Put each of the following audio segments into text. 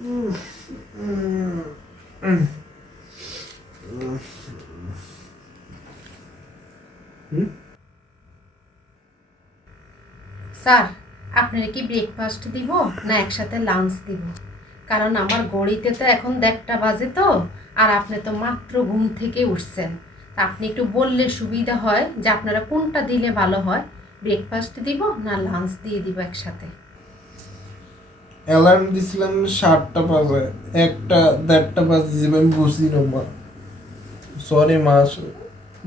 Sir, আপনারা কি breakfast দিব না একসাথে লাঞ্চ দিব? কারণ আমার ঘড়িতে তো এখন 1টা বাজে তো, আর আপনি তো মাত্র ঘুম থেকে উঠছেন। তা আপনি একটু বললে সুবিধা হয় যে আপনারা কোনটা দিলে ভালো হয়, ব্রেকফাস্ট দিব না লাঞ্চ দিয়ে দিব একসাথে। অ্যালার্ম দিছিলাম 7টা বাজে, 1টা 1:30 বাজে, আমি বুঝি না মা, সরি মা,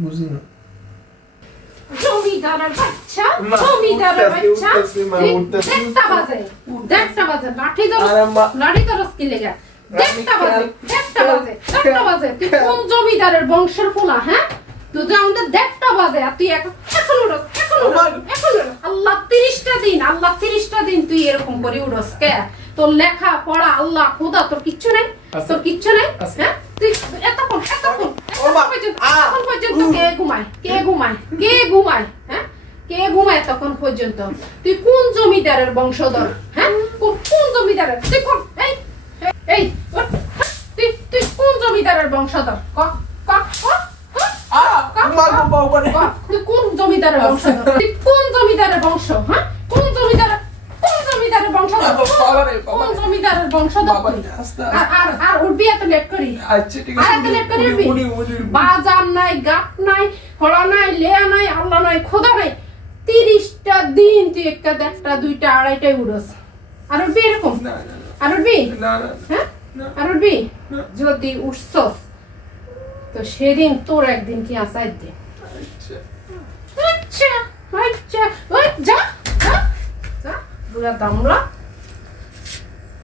বুঝি না। জমিদারের বাচ্চা, জমিদারের বাচ্চা, 1টা বাজে, 1টা বাজে, লাঠি ধরস কি লেগে? 1টা বাজে, 1টা বাজে, 1টা বাজে, তুই কোন জমিদারের বংশের পোলা? হ্যাঁ, তুই যে আমাদের 1টা বাজে আর তুই এখন উঠো, আল্লাহ 30টা দিন তুই এরকম করে উঠোস কে? তোর লেখা পড়া আল্লাহ খোদা তোর কিচ্ছু নাই, তোর কিচ্ছু নাই। হ্যাঁ, তুই এতক্ষণ পর্যন্ত কে ঘুমায়? হ্যাঁ, কে ঘুমায় তখন পর্যন্ত? তুই কোন জমিদারের বংশধর? হ্যাঁ, কোন জমিদারের? তুই কোন তুই কোন জমিদারের বংশধর? তুই কোন জমিদারের বংশধর? তুই কোন জমিদারের বংশ? হ্যাঁ, কোন জমিদারের বংশধর? কোন জমিদারের বংশধর? আর উঠবি এত লেট করি? বাজার নাই, গাপ নাই, হলা নাই, লেয়া নাই, আল্লাহ নাই, খোদা নাই, 30টা দিন তুই 1টা 1টা 2টা 2:30টায় উড়স। আর উঠবি এরকম? আর উঠবি? হ্যাঁ, আর উঠবি? যদি উঠছস তো সেদিন তোর একদিন কি আসাই দে। আচ্ছা, যা বুড়া দামলা।